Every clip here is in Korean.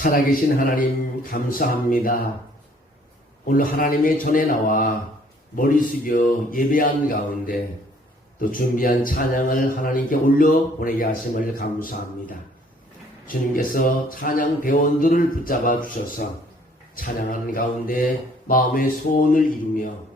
살아계신 하나님 감사합니다. 오늘 하나님의 전에 나와 머리 숙여 예배한 가운데 또 준비한 찬양을 하나님께 올려 보내게 하심을 감사합니다. 주님께서 찬양 대원들을 붙잡아 주셔서 찬양하는 가운데 마음의 소원을 이루며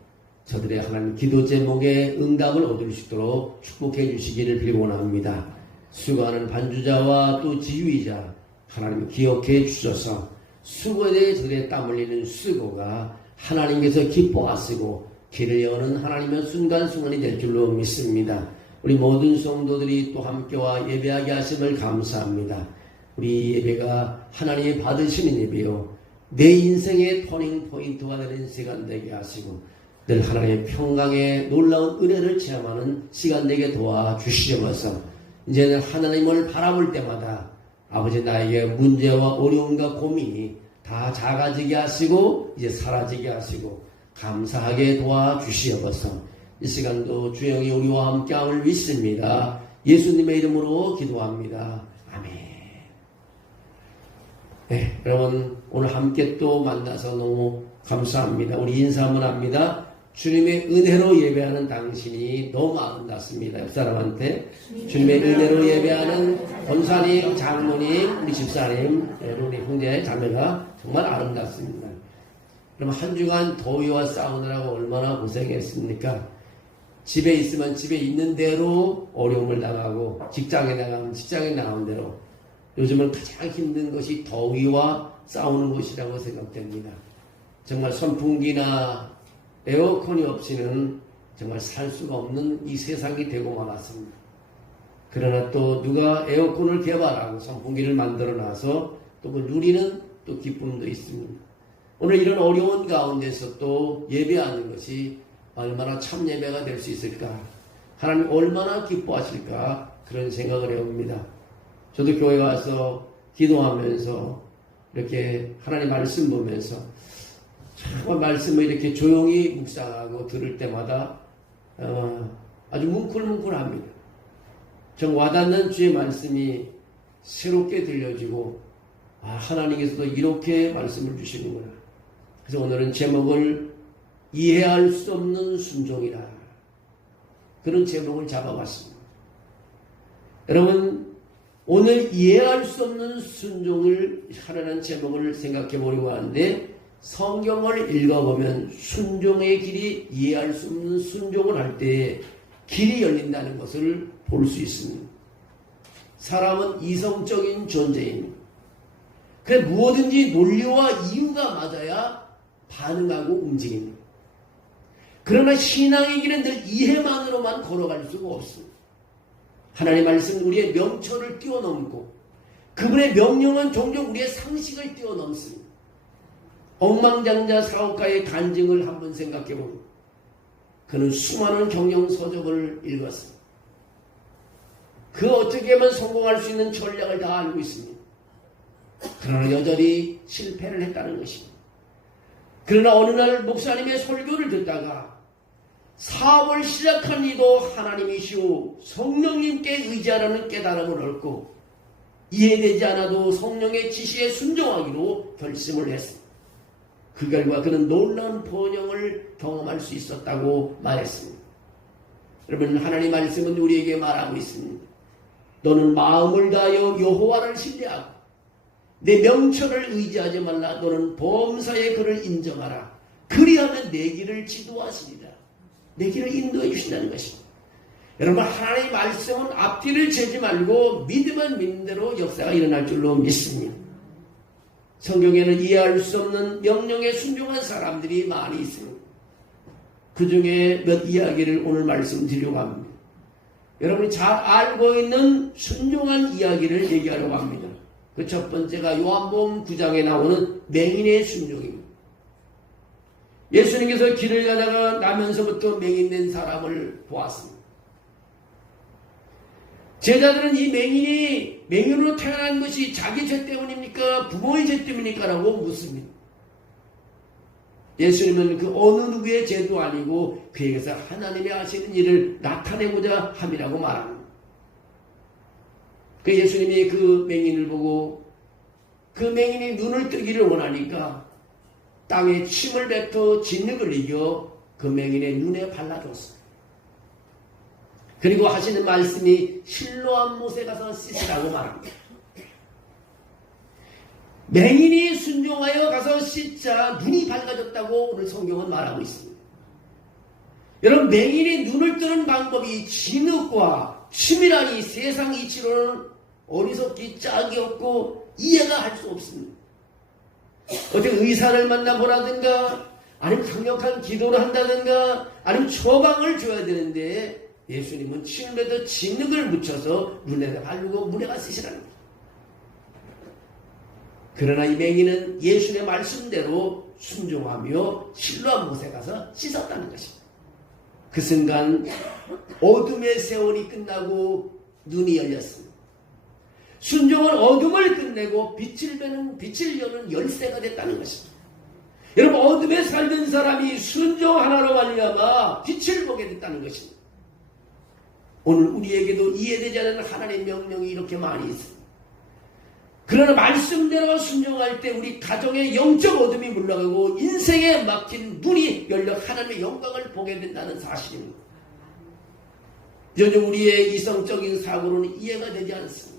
저들의 하나님 기도 제목에 응답을 얻을 수 있도록 축복해 주시기를 빌곤합니다. 수고하는 반주자와 또 지휘자 하나님 기억해 주셔서 수고에 대해 저들의 땀 흘리는 수고가 하나님께서 기뻐하시고 길을 여는 하나님의 순간순간이 될 줄로 믿습니다. 우리 모든 성도들이 또 함께와 예배하게 하심을 감사합니다. 우리 예배가 하나님이 받으시는 예배요 내 인생의 터닝 포인트가 되는 시간 되게 하시고 늘 하나님의 평강의 놀라운 은혜를 체험하는 시간 되게 도와주시옵소서. 이제는 하나님을 바라볼 때마다 아버지 나에게 문제와 어려움과 고민이 다 작아지게 하시고 이제 사라지게 하시고 감사하게 도와주시옵소서. 이 시간도 주영이 우리와 함께함을 믿습니다. 예수님의 이름으로 기도합니다. 아멘. 네, 여러분 오늘 함께 또 만나서 너무 감사합니다. 우리 인사 한번 합니다. 주님의 은혜로 예배하는 당신이 너무 아름답습니다. 옆 사람한테 주님의 은혜로 예배하는 권사님, 장로님, 우리 집사님, 우리 형제, 자매가 정말 아름답습니다. 그럼 한 주간 더위와 싸우느라고 얼마나 고생했습니까? 집에 있으면 집에 있는 대로 어려움을 당하고 직장에 나가면 직장에 나온 대로 요즘은 가장 힘든 것이 더위와 싸우는 것이라고 생각됩니다. 정말 선풍기나 에어컨이 없이는 정말 살 수가 없는 이 세상이 되고 말았습니다. 그러나 또 누가 에어컨을 개발하고 선풍기를 만들어 놔서 또 그 누리는 또 기쁨도 있습니다. 오늘 이런 어려운 가운데서 또 예배하는 것이 얼마나 참 예배가 될 수 있을까? 하나님 얼마나 기뻐하실까? 그런 생각을 해봅니다. 저도 교회 가서 기도하면서 이렇게 하나님 말씀 보면서 정말 말씀을 이렇게 조용히 묵상하고 들을 때마다 아주 뭉클뭉클합니다. 정 와닿는 주의 말씀이 새롭게 들려지고 하나님께서도 이렇게 말씀을 주시는구나. 그래서 오늘은 제목을 이해할 수 없는 순종이라 그런 제목을 잡아봤습니다. 여러분 오늘 이해할 수 없는 순종을 하라는 제목을 생각해 보려고 하는데 성경을 읽어보면 순종의 길이 이해할 수 없는 순종을 할 때 길이 열린다는 것을 볼 수 있습니다. 사람은 이성적인 존재입니다. 그래서 무엇든지 논리와 이유가 맞아야 반응하고 움직입니다. 그러나 신앙의 길은 늘 이해만으로만 걸어갈 수가 없습니다. 하나님 말씀은 우리의 명철을 뛰어넘고 그분의 명령은 종종 우리의 상식을 뛰어넘습니다. 억만장자 사업가의 간증을 한번 생각해보면 그는 수많은 경영서적을 읽었습니다. 그 어떻게 하면 성공할 수 있는 전략을 다 알고 있습니다. 그러나 여전히 실패를 했다는 것입니다. 그러나 어느 날 목사님의 설교를 듣다가 사업을 시작한 이도 하나님이시오 성령님께 의지하라는 깨달음을 얻고 이해되지 않아도 성령의 지시에 순종하기로 결심을 했습니다. 그 결과 그는 놀라운 번영을 경험할 수 있었다고 말했습니다. 여러분 하나님 말씀은 우리에게 말하고 있습니다. 너는 마음을 다하여 여호와를 신뢰하고 내 명철을 의지하지 말라. 너는 범사의 그를 인정하라. 그리하면 내 길을 지도하시리라. 내 길을 인도해 주신다는 것입니다. 여러분 하나님의 말씀은 앞뒤를 재지 말고 믿으면 믿는 대로 역사가 일어날 줄로 믿습니다. 성경에는 이해할 수 없는 명령에 순종한 사람들이 많이 있습니다. 그 중에 몇 이야기를 오늘 말씀드리려고 합니다. 여러분이 잘 알고 있는 순종한 이야기를 얘기하려고 합니다. 그 첫 번째가 요한복음 9장에 나오는 맹인의 순종입니다. 예수님께서 길을 가다가 나면서부터 맹인된 사람을 보았습니다. 제자들은 이 맹인이 맹인으로 태어난 것이 자기 죄 때문입니까? 부모의 죄 때문입니까? 라고 묻습니다. 예수님은 그 어느 누구의 죄도 아니고 그에게서 하나님이 하시는 일을 나타내고자 함이라고 말합니다. 그 예수님이 그 맹인을 보고 그 맹인이 눈을 뜨기를 원하니까 땅에 침을 뱉어 진흙을 이겨 그 맹인의 눈에 발라줬습니다. 그리고 하시는 말씀이 실로암 못에 가서 씻으라고 말합니다. 맹인이 순종하여 가서 씻자 눈이 밝아졌다고 오늘 성경은 말하고 있습니다. 여러분, 맹인이 눈을 뜨는 방법이 진흙과 침이라니 세상 이치로는 어리석기 짝이 없고 이해가 할 수 없습니다. 어떻게 의사를 만나보라든가 아니면 강력한 기도를 한다든가 아니면 처방을 줘야 되는데 예수님은 침에도 진흙을 묻혀서 눈에 바르고 물에 가서 씻으라는 거예요. 그러나 이 맹인은 예수님의 말씀대로 순종하며 실로암 못에 가서 씻었다는 것입니다. 그 순간 어둠의 세월이 끝나고 눈이 열렸습니다. 순종은 어둠을 끝내고 빛을 여는 열쇠가 됐다는 것입니다. 여러분, 어둠에 살던 사람이 순종 하나로 말미암아 빛을 보게 됐다는 것입니다. 오늘 우리에게도 이해되지 않는 하나님의 명령이 이렇게 많이 있습니다. 그러나 말씀대로 순종할 때 우리 가정의 영적 어둠이 물러가고 인생에 막힌 눈이 열려 하나님의 영광을 보게 된다는 사실입니다. 요즘 우리의 이성적인 사고로는 이해가 되지 않습니다.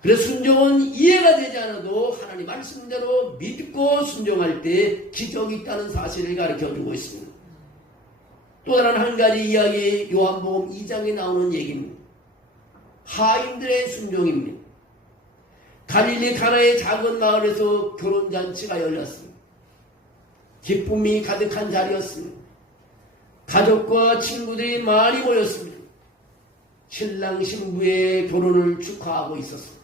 그래서 순종은 이해가 되지 않아도 하나님 말씀대로 믿고 순종할 때 기적이 있다는 사실을 가르쳐주고 있습니다. 또 다른 한 가지 이야기, 요한복음 2장에 나오는 얘기입니다. 하인들의 순종입니다. 갈릴리 가나의 작은 마을에서 결혼잔치가 열렸습니다. 기쁨이 가득한 자리였습니다. 가족과 친구들이 많이 모였습니다. 신랑 신부의 결혼을 축하하고 있었습니다.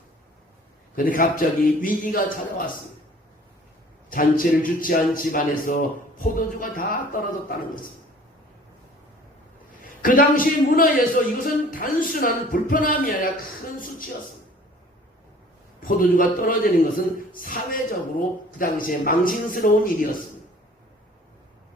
그런데 갑자기 위기가 찾아왔습니다. 잔치를 주최한 집안에서 포도주가 다 떨어졌다는 것입니다. 그 당시 문화에서 이것은 단순한 불편함이 아니라 큰 수치였습니다. 포도주가 떨어지는 것은 사회적으로 그 당시에 망신스러운 일이었습니다.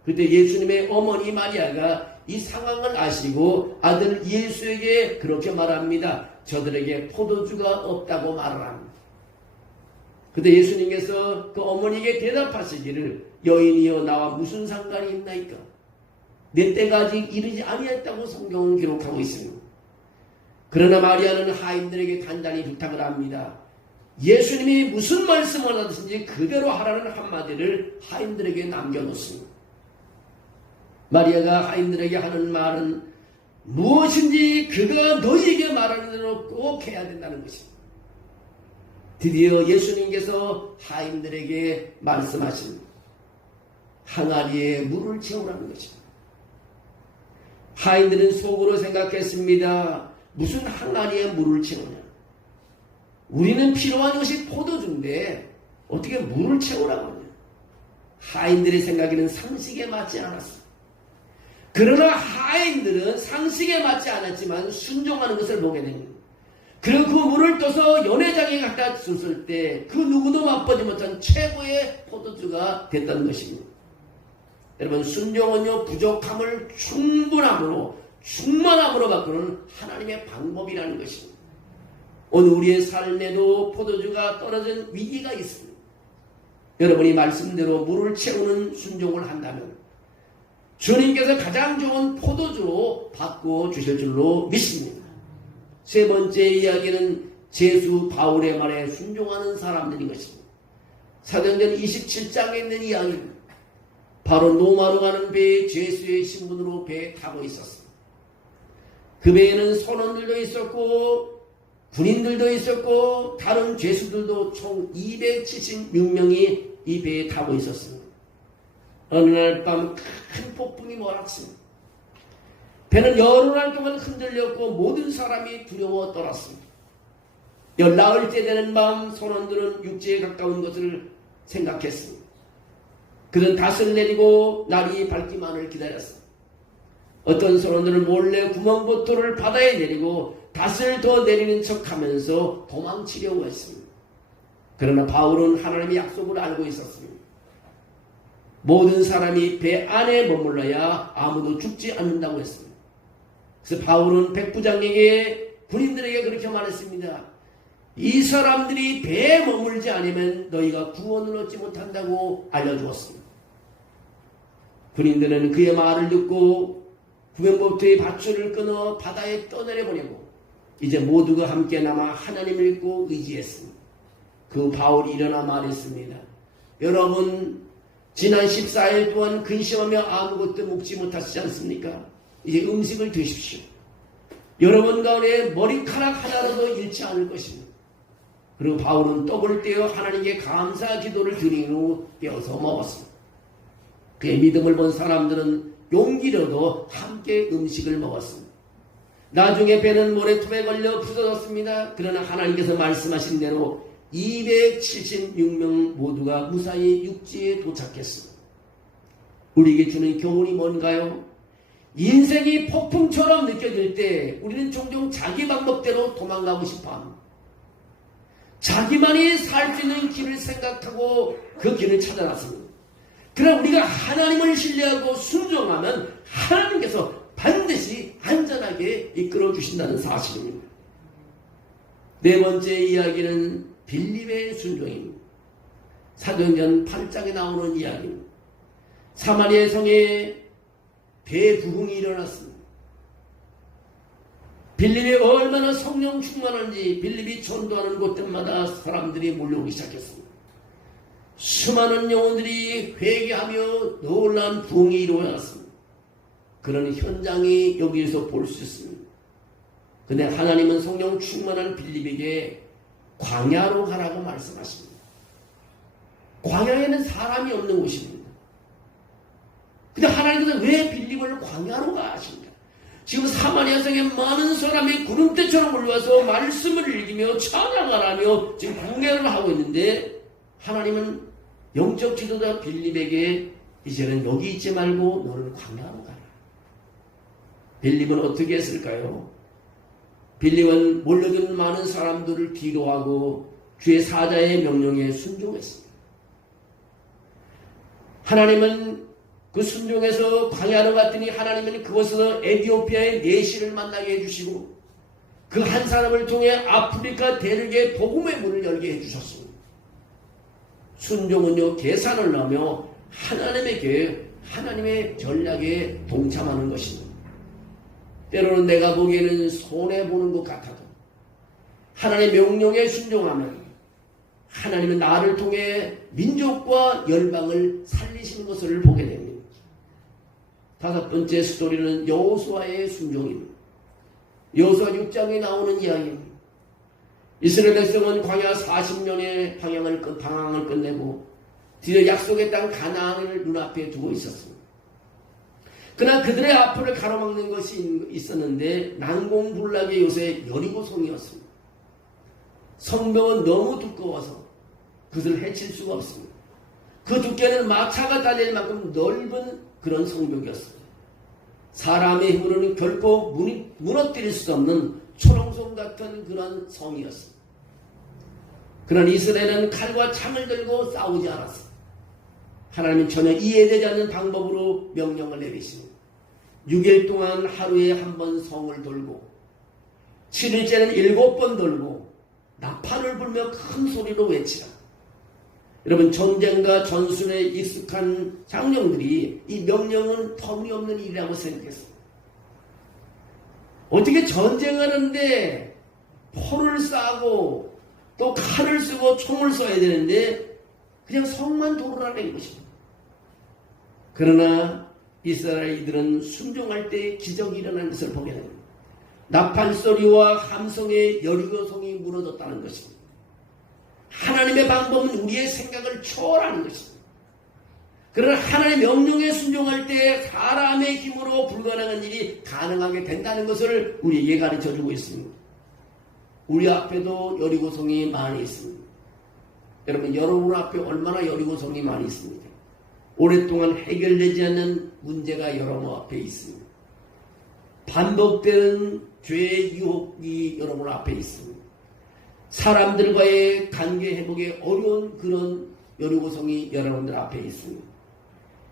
그때 예수님의 어머니 마리아가 이 상황을 아시고 아들 예수에게 그렇게 말합니다. 저들에게 포도주가 없다고 말을 합니다. 그때 예수님께서 그 어머니에게 대답하시기를 여인이여 나와 무슨 상관이 있나이까? 내 때가 아직 이르지 아니했다고 성경은 기록하고 있습니다. 그러나 마리아는 하인들에게 간단히 부탁을 합니다. 예수님이 무슨 말씀을 하든지 그대로 하라는 한마디를 하인들에게 남겨놓습니다. 마리아가 하인들에게 하는 말은 무엇인지 그가 너희에게 말하는 대로 꼭 해야 된다는 것입니다. 드디어 예수님께서 하인들에게 말씀하십니다. 항아리에 물을 채우라는 것입니다. 하인들은 속으로 생각했습니다. 무슨 항아리에 물을 채우냐? 우리는 필요한 것이 포도주인데 어떻게 물을 채우라고 하냐? 하인들의 생각에는 상식에 맞지 않았습니다. 그러나 하인들은 상식에 맞지 않았지만 순종하는 것을 보게 됩니다. 그리고 그 물을 떠서 연회장에 갖다 줬을 때 그 누구도 맛보지 못한 최고의 포도주가 됐다는 것입니다. 여러분, 순종은요, 부족함을 충만함으로 바꾸는 하나님의 방법이라는 것입니다. 오늘 우리의 삶에도 포도주가 떨어진 위기가 있습니다. 여러분이 말씀대로 물을 채우는 순종을 한다면 주님께서 가장 좋은 포도주로 바꿔주실 줄로 믿습니다. 세 번째 이야기는 제수 바울의 말에 순종하는 사람들인 것입니다. 사도행전 27장에 있는 이야기입니다. 바로 로마로 가는 배에 제수의 신분으로 배에 타고 있었습니다. 그 배에는 선원들도 있었고 군인들도 있었고 다른 죄수들도 총 276명이 이 배에 타고 있었습니다. 어느 날 밤 큰 폭풍이 몰았습니다. 배는 여러 날 동안 흔들렸고 모든 사람이 두려워 떨었습니다. 나흘째 되는 밤 선원들은 육지에 가까운 것을 생각했습니다. 그들은 닷을 내리고 날이 밝기만을 기다렸습니다. 어떤 선원들은 몰래 구멍보토를 바다에 내리고 닷을 더 내리는 척하면서 도망치려고 했습니다. 그러나 바울은 하나님의 약속을 알고 있었습니다. 모든 사람이 배 안에 머물러야 아무도 죽지 않는다고 했습니다. 그래서 바울은 백부장에게 군인들에게 그렇게 말했습니다. 이 사람들이 배에 머물지 않으면 너희가 구원을 얻지 못한다고 알려주었습니다. 군인들은 그의 말을 듣고 구명보트의 밧줄을 끊어 바다에 떠내려보내고 이제 모두가 함께 남아 하나님을 믿고 의지했습니다. 그 바울이 일어나 말했습니다. 여러분, 지난 14일 동안 근심하며 아무것도 먹지 못하시지 않습니까? 이제 음식을 드십시오. 여러분 가운데 머리카락 하나라도 잃지 않을 것입니다. 그리고 바울은 떡을 떼어 하나님께 감사 기도를 드린 후 떼어서 먹었습니다. 그의 믿음을 본 사람들은 용기로도 함께 음식을 먹었습니다. 나중에 배는 모래톱에 걸려 부서졌습니다. 그러나 하나님께서 말씀하신 대로 276명 모두가 무사히 육지에 도착했습니다. 우리에게 주는 교훈이 뭔가요? 인생이 폭풍처럼 느껴질 때 우리는 종종 자기 방법대로 도망가고 싶어합니다. 자기만이 살 수 있는 길을 생각하고 그 길을 찾아놨습니다. 그러나 우리가 하나님을 신뢰하고 순종하면 하나님께서 반드시 안전하게 이끌어 주신다는 사실입니다. 네 번째 이야기는 빌립의 순종입니다. 사도행전 8장에 나오는 이야기입니다. 사마리아 성에 대부흥이 일어났습니다. 빌립이 얼마나 성령 충만한지 빌립이 전도하는 곳들마다 사람들이 몰려오기 시작했습니다. 수많은 영혼들이 회개하며 놀라운 부흥이 이루어졌습니다. 그런 현장이 여기에서 볼 수 있습니다. 근데 하나님은 성령 충만한 빌립에게 광야로 가라고 말씀하십니다. 광야에는 사람이 없는 곳입니다. 근데 하나님께서 왜 빌립을 광야로 가십니까? 지금 사마리아 성에 많은 사람이 구름대처럼 몰려와서 말씀을 읽으며 찬양을 하며 지금 공예를 하고 있는데 하나님은 영적 지도자 빌립에게 이제는 여기 있지 말고 너는 광야로 가라. 빌립은 어떻게 했을까요? 빌립은 몰려든 많은 사람들을 뒤로하고 주의 사자의 명령에 순종했습니다. 하나님은 그 순종에서 광야로 갔더니 하나님은 그곳에서 에티오피아의 내시를 만나게 해주시고 그 한 사람을 통해 아프리카 대륙의 복음의 문을 열게 해주셨습니다. 순종은요, 계산을 넣으며 하나님의 전략에 동참하는 것입니다. 때로는 내가 보기에는 손해보는 것 같아도 하나님의 명령에 순종하면 하나님은 나를 통해 민족과 열방을 살리시는 것을 보게 됩니다. 다섯 번째 스토리는 여호수아의 순종입니다. 여호수아 6장에 나오는 이야기입니다. 이스라엘 백성은 광야 40년의 방황을 끝내고 드디어 약속의 땅 가나안을 눈앞에 두고 있었습니다. 그러나 그들의 앞을 가로막는 것이 있었는데 난공불락의 요새 여리고성이었습니다. 성벽은 너무 두꺼워서 그것을 해칠 수가 없습니다. 그 두께는 마차가 달릴 만큼 넓은 그런 성벽이었습니다. 사람의 힘으로는 결코 무너뜨릴 수 없는 초롱성 같은 그런 성이었습니다. 그러나 이스라엘은 칼과 창을 들고 싸우지 않았습니다. 하나님은 전혀 이해되지 않는 방법으로 명령을 내리십니다. 6일 동안 하루에 한 번 성을 돌고 7일째는 7번 돌고 나팔을 불며 큰 소리로 외치라. 여러분, 전쟁과 전술에 익숙한 장령들이 이 명령은 터무니없는 일이라고 생각했습니다. 어떻게 전쟁하는데 포를 쏴고 또 칼을 쓰고 총을 쏴야 되는데 그냥 성만 돌으라는 것입니다. 그러나 이스라엘이들은 순종할 때 기적이 일어나는 것을 보게 됩니다. 나팔소리와 함성의 여리고성이 무너졌다는 것입니다. 하나님의 방법은 우리의 생각을 초월하는 것입니다. 그러나 하나님의 명령에 순종할 때 사람의 힘으로 불가능한 일이 가능하게 된다는 것을 우리에게 가르쳐주고 있습니다. 우리 앞에도 여리고성이 많이 있습니다. 여러분 앞에 얼마나 여리고성이 많이 있습니까? 오랫동안 해결되지 않는 문제가 여러분 앞에 있습니다. 반복되는 죄의 유혹이 여러분 앞에 있습니다. 사람들과의 관계 회복에 어려운 그런 여리고성이 여러분들 앞에 있습니다.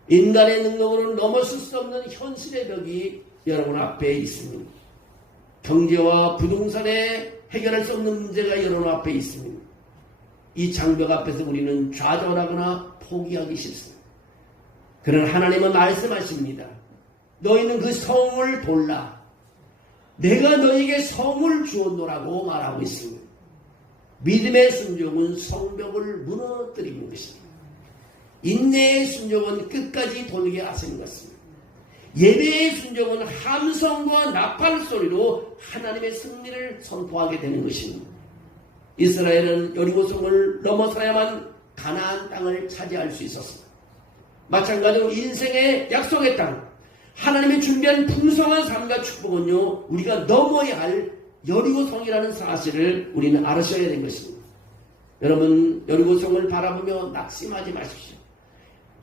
인간의 능력으로는 넘어설 수 없는 현실의 벽이 여러분 앞에 있습니다. 경제와 부동산의 해결할 수 없는 문제가 여러 앞에 있습니다. 이 장벽 앞에서 우리는 좌절하거나 포기하기 싫습니다. 그러나 하나님은 말씀하십니다. 너희는 그 성을 돌라. 내가 너희에게 성을 주었노라고 말하고 있습니다. 믿음의 순종은 성벽을 무너뜨리는 것입니다. 인내의 순종은 끝까지 돌게 하시는 것입니다. 예배의 순종은 함성과 나팔 소리로 하나님의 승리를 선포하게 되는 것입니다. 이스라엘은 여리고성을 넘어서야만 가나안 땅을 차지할 수 있었습니다. 마찬가지로 인생의 약속의 땅, 하나님이 준비한 풍성한 삶과 축복은요, 우리가 넘어야 할 여리고성이라는 사실을 우리는 알으셔야 되는 것입니다. 여러분, 여리고성을 바라보며 낙심하지 마십시오.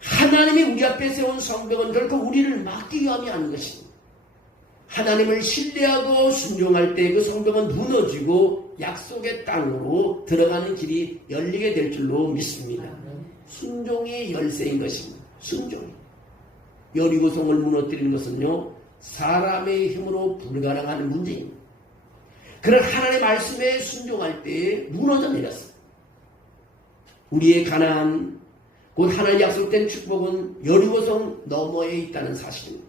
하나님이 우리 앞에 세운 성벽은 결코 우리를 막기 위함이 아닌 것입니다. 하나님을 신뢰하고 순종할 때 그 성벽은 무너지고 약속의 땅으로 들어가는 길이 열리게 될 줄로 믿습니다. 순종이 열쇠인 것입니다. 순종이. 여리고성을 무너뜨리는 것은요, 사람의 힘으로 불가능한 문제입니다. 그런 하나님의 말씀에 순종할 때 무너져 내렸습니다. 우리의 가나안, 곧 하나님 약속된 축복은 여리고성 너머에 있다는 사실입니다.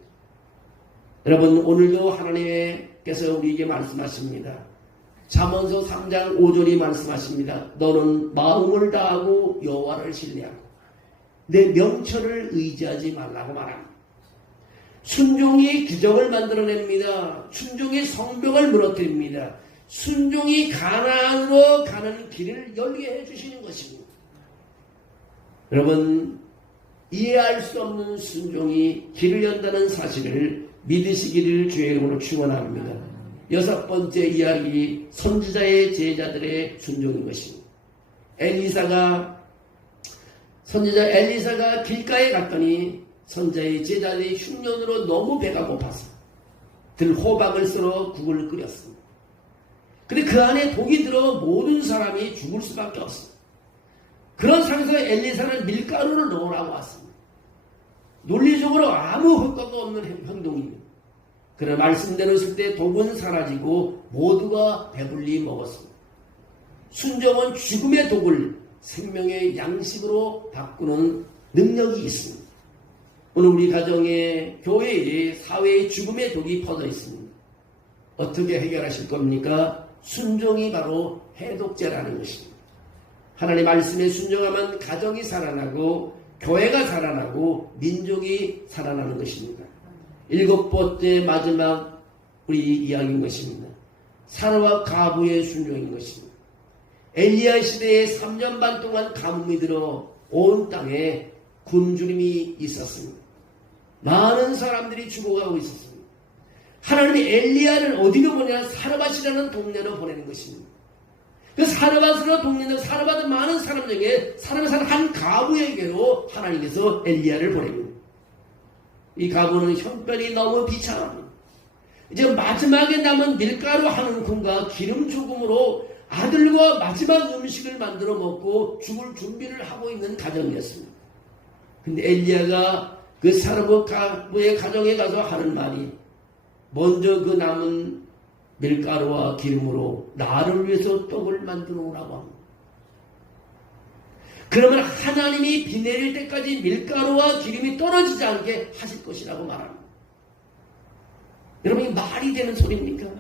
여러분, 오늘도 하나님께서 우리에게 말씀하십니다. 잠언서 3장 5절이 말씀하십니다. 너는 마음을 다하고 여호와를 신뢰하고 내 명철을 의지하지 말라고 말합니다. 순종이 기적을 만들어냅니다. 순종이 성벽을 무너뜨립니다. 순종이 가나안으로 가는 길을 열게 해주시는 것입니다. 여러분, 이해할 수 없는 순종이 길을 연다는 사실을 믿으시기를 주의 이름으로 축원합니다. 6번째 이야기, 선지자의 제자들의 순종인 것입니다. 선지자 엘리사가 길가에 갔더니 선지자의 제자들이 흉년으로 너무 배가 고파서 들호박을 썰어 국을 끓였습니다. 근데 그 안에 독이 들어 모든 사람이 죽을 수밖에 없습니다. 그런 상황에서 엘리사는 밀가루를 넣으라고 왔습니다. 논리적으로 아무 효과가 없는 행동입니다. 그러나 말씀대로 했을 때 독은 사라지고 모두가 배불리 먹었습니다. 순종은 죽음의 독을 생명의 양식으로 바꾸는 능력이 있습니다. 오늘 우리 가정에, 교회에, 사회에 죽음의 독이 퍼져 있습니다. 어떻게 해결하실 겁니까? 순종이 바로 해독제라는 것입니다. 하나님 말씀에 순종하면 가정이 살아나고 교회가 살아나고 민족이 살아나는 것입니다. 7번째 마지막 우리 이야기인 것입니다. 사르와 가부의 순종인 것입니다. 엘리야 시대에 3년 반 동안 가뭄이 들어 온 땅에 굶주림이 있었습니다. 많은 사람들이 죽어가고 있었습니다. 하나님이 엘리야를 어디로 보내냐? 사르밧이라는 동네로 보내는 것입니다. 그 사르밧으로 동네는 사르밧은 많은 사람 중에 사람이 사는 한 가부에게로 하나님께서 엘리야를 보냅니다. 이 가부는 형편이 너무 비참합니다. 이제 마지막에 남은 밀가루 한 움큼과 기름 조금으로 아들과 마지막 음식을 만들어 먹고 죽을 준비를 하고 있는 가정이었습니다. 근데 엘리야가 그 사르밧 가부의 가정에 가서 하는 말이, 먼저 그 남은 밀가루와 기름으로 나를 위해서 떡을 만들어 오라고 합니다. 그러면 하나님이 비 내릴 때까지 밀가루와 기름이 떨어지지 않게 하실 것이라고 말합니다. 여러분, 이 말이 되는 소리입니까?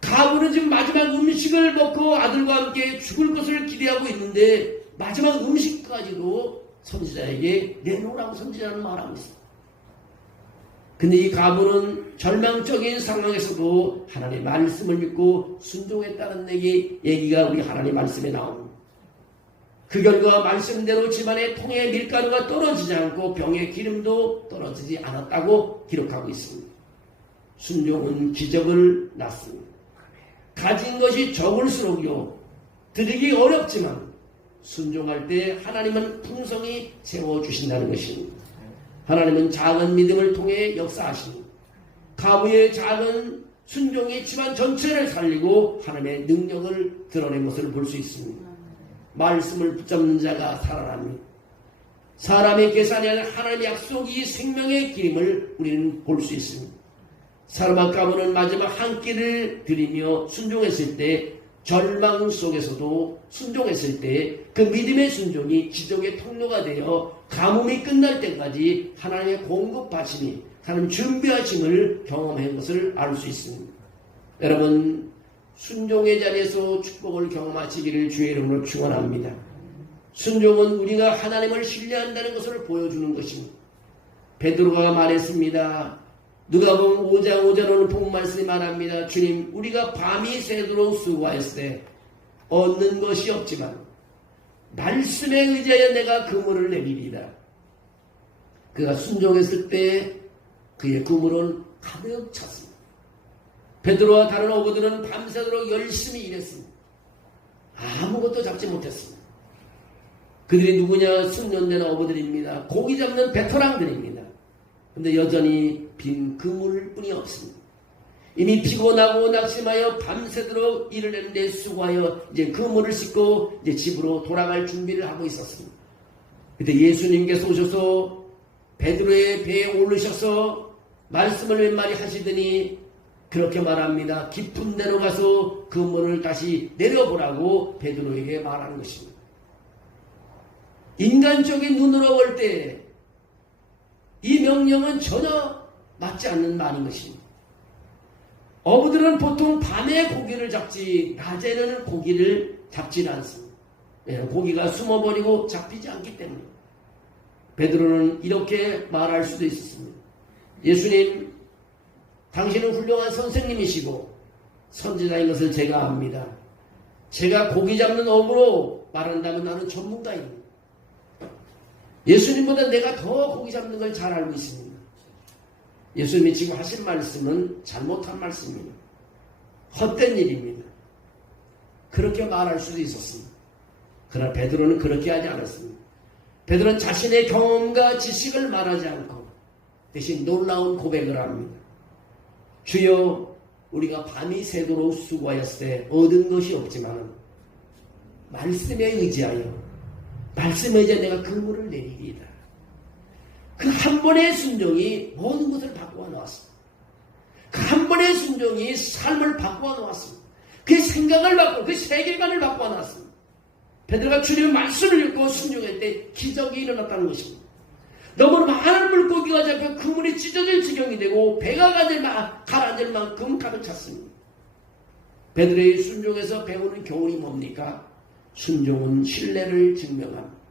가부는 지금 마지막 음식을 먹고 아들과 함께 죽을 것을 기대하고 있는데 마지막 음식까지도 선지자에게 내놓으라고 선지자는 말하고 있습니다. 근데 이 가부는 절망적인 상황에서도 하나님의 말씀을 믿고 순종했다는 얘기가 우리 하나님의 말씀에 나옵니다. 그 결과 말씀대로 집안의 통에 밀가루가 떨어지지 않고 병에 기름도 떨어지지 않았다고 기록하고 있습니다. 순종은 기적을 낳습니다. 가진 것이 적을수록요, 드리기 어렵지만 순종할 때 하나님은 풍성히 채워주신다는 것입니다. 하나님은 작은 믿음을 통해 역사하십니다. 가부의 작은 순종이 집안 전체를 살리고 하나님의 능력을 드러낸 것을 볼 수 있습니다. 말씀을 붙잡는 자가 살아납니다. 사람의 계산이 아니라 하나님의 약속이 생명의 길임을 우리는 볼 수 있습니다. 사르밧 가문은 마지막 한 끼를 드리며 순종했을 때, 절망 속에서도 순종했을 때 그 믿음의 순종이 기적의 통로가 되어 가뭄이 끝날 때까지 하나님의 공급하심이, 하나님 준비하심을 경험한 것을 알 수 있습니다. 여러분, 순종의 자리에서 축복을 경험하시기를 주의 이름으로 축원합니다. 순종은 우리가 하나님을 신뢰한다는 것을 보여주는 것입니다. 베드로가 말했습니다. 누가복음 5장 5절로는 본 말씀이 말합니다. 주님, 우리가 밤이 새도록 수고하였을 때 얻는 것이 없지만 말씀에 의지하여 내가 그물을 내리리라. 그가 순종했을 때 그의 그물은 가득 찼습니다. 베드로와 다른 어부들은 밤새도록 열심히 일했습니다. 아무것도 잡지 못했습니다. 그들이 누구냐? 숙련된 어부들입니다. 고기 잡는 베테랑들입니다. 그런데 여전히 빈 그물뿐이 없습니다. 이미 피곤하고 낙심하여 밤새도록 일을 했는데 수고하여 이제 그물을 싣고 이제 집으로 돌아갈 준비를 하고 있었습니다. 그때 예수님께서 오셔서 베드로의 배에 오르셔서 말씀을 몇 마디 하시더니 그렇게 말합니다. 깊은 데로 가서 그물을 다시 내려보라고 베드로에게 말하는 것입니다. 인간적인 눈으로 볼 때 이 명령은 전혀 맞지 않는 말인 것입니다. 어부들은 보통 밤에 고기를 잡지 낮에는 고기를 잡지 않습니다. 고기가 숨어버리고 잡히지 않기 때문에. 베드로는 이렇게 말할 수도 있었습니다. 예수님, 당신은 훌륭한 선생님이시고 선지자인 것을 제가 압니다. 제가 고기 잡는 어부로 말한다면 나는 전문가입니다. 예수님보다 내가 더 고기 잡는 걸 잘 알고 있습니다. 예수님이 지금 하신 말씀은 잘못한 말씀입니다. 헛된 일입니다. 그렇게 말할 수도 있었습니다. 그러나 베드로는 그렇게 하지 않았습니다. 베드로는 자신의 경험과 지식을 말하지 않고 대신 놀라운 고백을 합니다. 주여, 우리가 밤이 새도록 수고하였을 때 얻은 것이 없지만 말씀에 의지하여 내가 그물을 내리리이다. 그 한 번의 순종이 모든 것을 바꾸어 놓았습니다. 그 한 번의 순종이 삶을 바꾸어 놓았습니다. 그 생각을 바꾸어, 그 세계관을 바꾸어 놓았습니다. 베드로가 주님의 말씀을 읽고 순종할 때 기적이 일어났다는 것입니다. 너무 많은 물고기가 잡혀 그물이 찢어질 지경이 되고 배가 가라앉을 만큼 가득 찼습니다. 베드로의 순종에서 배우는 교훈이 뭡니까? 순종은 신뢰를 증명합니다.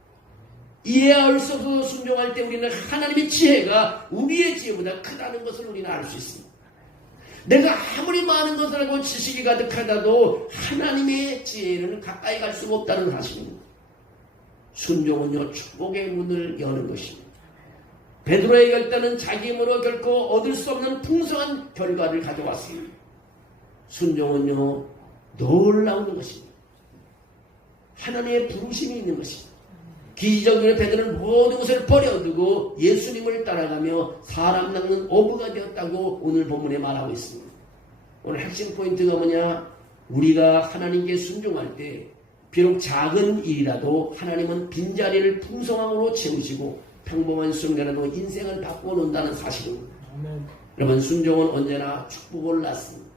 이해할 수 없어서 순종할 때 우리는 하나님의 지혜가 우리의 지혜보다 크다는 것을 우리는 알 수 있습니다. 내가 아무리 많은 것을 알고 지식이 가득하다도 하나님의 지혜는 가까이 갈 수가 없다는 사실입니다. 순종은요, 축복의 문을 여는 것입니다. 베드로의 결단은 자기 힘으로 결코 얻을 수 없는 풍성한 결과를 가져왔습니다. 순종은요, 놀라운 것입니다. 하나님의 부르심이 있는 것입니다. 기적으로 베드로는 모든 것을 버려두고 예수님을 따라가며 사람 낚는 어부가 되었다고 오늘 본문에 말하고 있습니다. 오늘 핵심 포인트가 뭐냐? 우리가 하나님께 순종할 때 비록 작은 일이라도 하나님은 빈자리를 풍성함으로 채우시고 평범한 순간에도 인생을 바꾸어 놓는다는 사실입니다. 여러분, 순종은 언제나 축복을 낳습니다.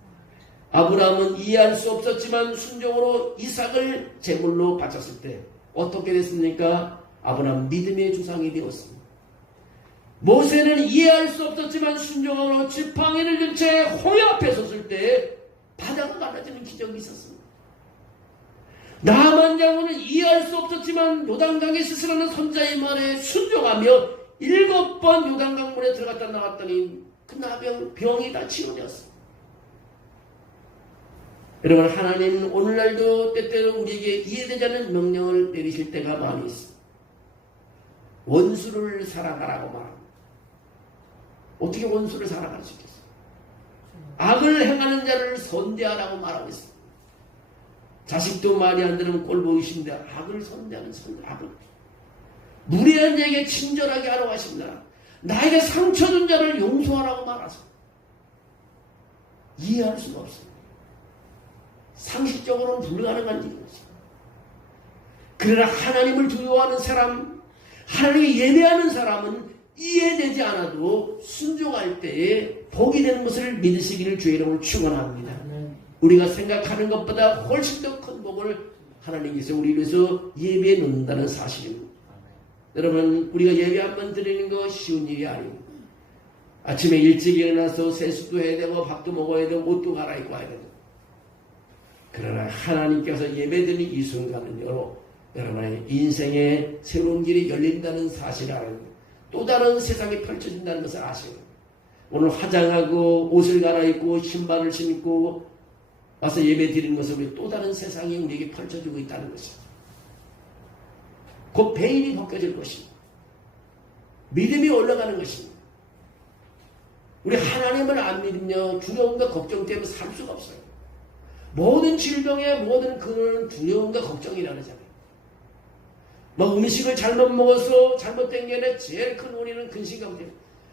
아브라함은 이해할 수 없었지만 순종으로 이삭을 제물로 바쳤을 때 어떻게 됐습니까? 아브라함 믿음의 조상이 되었습니다. 모세는 이해할 수 없었지만 순종으로 지팡이를 든 채 홍해 앞에 섰을 때 바다가 갈라지는 기적이 있었습니다. 나만 장군은 이해할 수 없었지만 요단강에 스스로는 선자의 말에 순종하며 7번 요단강물에 들어갔다 나왔더니 그 나병 병이 다 치료되었습니다. 여러분, 하나님은 오늘날도 때때로 우리에게 이해되지 않는 명령을 내리실 때가 많이 있습니다. 원수를 사랑하라고 말합니다. 어떻게 원수를 사랑할 수 있겠어요? 악을 행하는 자를 선대하라고 말하고 있습니다. 자식도 말이 안 되는 꼴 보이신데 악을 선대하는 악을. 무례한 자에게 친절하게 하라고 하십니다. 나에게 상처 준 자를 용서하라고 말하십니다. 이해할 수가 없습니다. 상식적으로는 불가능한 일인 것입니다. 그러나 하나님을 두려워하는 사람, 하나님을 예배하는 사람은 이해되지 않아도 순종할 때에 복이 되는 것을 믿으시기를 주의 이름으로 축원합니다. 우리가 생각하는 것보다 훨씬 더 큰 복을 하나님께서 우리 위해서 예배해 놓는다는 사실입니다. 여러분, 우리가 예배 한번 드리는 거 쉬운 일이 아닙니다. 아침에 일찍 일어나서 세수도 해야 되고 밥도 먹어야 되고 옷도 갈아입고 와야 되고, 그러나 하나님께서 예배드리는 이 순간은요, 여러분의 인생의 새로운 길이 열린다는 사실을 알고 또 다른 세상이 펼쳐진다는 것을 아시고, 오늘 화장하고 옷을 갈아입고 신발을 신고 와서 예배 드리는 것을 또 다른 세상이 우리에게 펼쳐지고 있다는 것입니다. 곧 베일이 벗겨질 것입니다. 믿음이 올라가는 것입니다. 우리 하나님을 안 믿으며 두려움과 걱정 때문에 살 수가 없어요. 모든 질병의 모든 근원은 두려움과 걱정이라는 거잖아요. 뭐 음식을 잘못 먹어서 잘못된 게 아니라 제일 큰 원인은 근심과 걱정.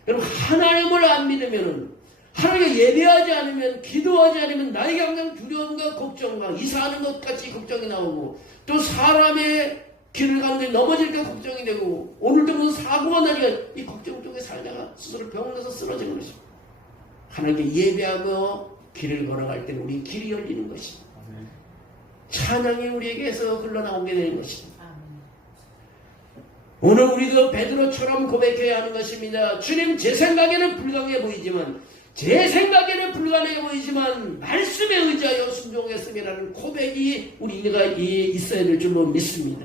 여러분, 하나님을 안 믿으면, 하나님께 예배하지 않으면, 기도하지 않으면 나에게 항상 두려움과 걱정과 이사하는 것 같이 걱정이 나오고, 또 사람의 길을 가는데 넘어질까 걱정이 되고, 오늘도 무슨 사고가 나니까 이 걱정 속에 살다가 스스로 병나서 쓰러지는 것입니다. 하나님께 예배하며 길을 걸어갈 때는 우리 길이 열리는 것입니다. 찬양이 우리에게서 흘러나오게 되는 것입니다. 오늘 우리도 베드로처럼 고백해야 하는 것입니다. 주님, 제 생각에는 불가능해 보이지만, 제 생각에는 불가능해 보이지만 말씀에 의지하여 순종했음이라는 고백이 우리가 있어야 될 줄로 믿습니다.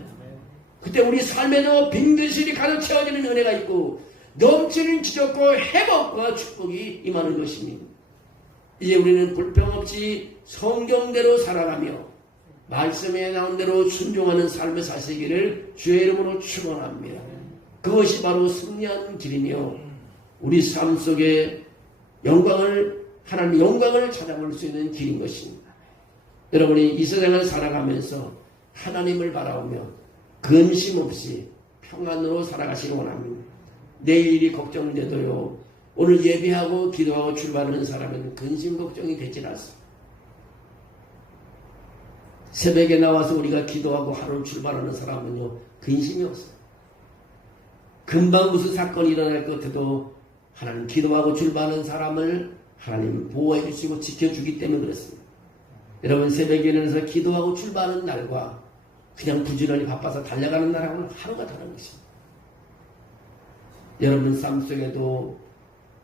그때 우리 삶에도 빈근실이 가득 채워지는 은혜가 있고 넘치는 기적과 회복과 축복이 임하는 것입니다. 이제 우리는 불평 없이 성경대로 살아가며 말씀에 나온 대로 순종하는 삶을 사시기를 주의 이름으로 축원합니다. 그것이 바로 승리하는 길이며 우리 삶 속에 하나님의 영광을 찾아볼 수 있는 길인 것입니다. 여러분이 이 세상을 살아가면서 하나님을 바라보며 근심 없이 평안으로 살아가시기 원합니다. 내일이 걱정돼도요, 오늘 예배하고 기도하고 출발하는 사람은 근심 걱정이 되질 않습니다. 새벽에 나와서 우리가 기도하고 하루 출발하는 사람은요, 근심이 없어요. 금방 무슨 사건이 일어날 것 같아도 하나님 기도하고 출발하는 사람을 하나님 보호해 주시고 지켜주기 때문에 그렇습니다. 여러분, 새벽에 일어나서 기도하고 출발하는 날과 그냥 부지런히 바빠서 달려가는 날하고는 하루가 다른 것입니다. 여러분 삶 속에도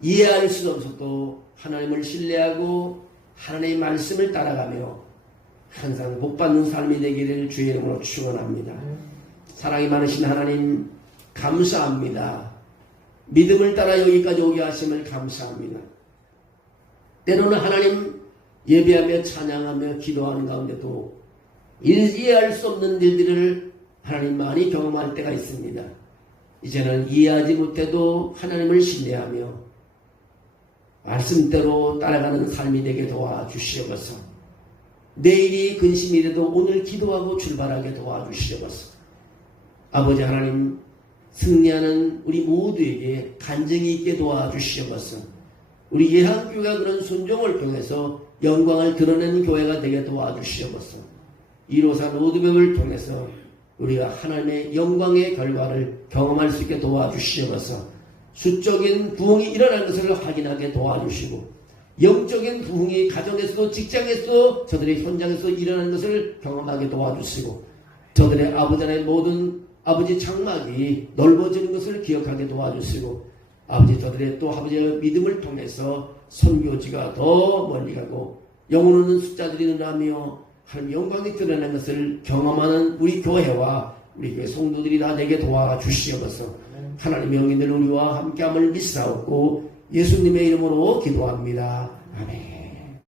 이해할 수 없어도 하나님을 신뢰하고 하나님의 말씀을 따라가며 항상 복받는 삶이 되기를 주의 이름으로 축원합니다. 사랑이 많으신 하나님 감사합니다. 믿음을 따라 여기까지 오게 하심을 감사합니다. 때로는 하나님 예배하며 찬양하며 기도하는 가운데도 이해할 수 없는 일들을 하나님 많이 경험할 때가 있습니다. 이제는 이해하지 못해도 하나님을 신뢰하며 말씀대로 따라가는 삶이 되게 도와주시옵소서. 내일이 근심이 돼도 오늘 기도하고 출발하게 도와주시옵소서. 아버지 하나님, 승리하는 우리 모두에게 간증이 있게 도와주시옵소서. 우리 예한교회가 그런 순종을 통해서 영광을 드러내는 교회가 되게 도와주시옵소서. 이로사 로드맵을 통해서 우리가 하나님의 영광의 결과를 경험할 수 있게 도와주시옵소서. 수적인 부흥이 일어나는 것을 확인하게 도와주시고 영적인 부흥이 가정에서도 직장에서도 저들의 현장에서 일어나는 것을 경험하게 도와주시고 저들의 아버지 안의 모든 아버지 장막이 넓어지는 것을 기억하게 도와주시고 아버지 저들의 또 아버지의 믿음을 통해서 선교지가 더 멀리 가고 영혼 없는 숫자들이 늘어나며 하나님 영광이 드러나는 것을 경험하는 우리 교회와 우리 교회 성도들이 다 되게 도와주시옵소서. 하나님의 영인들 우리와 함께함을 믿사옵고 예수님의 이름으로 기도합니다. 아멘.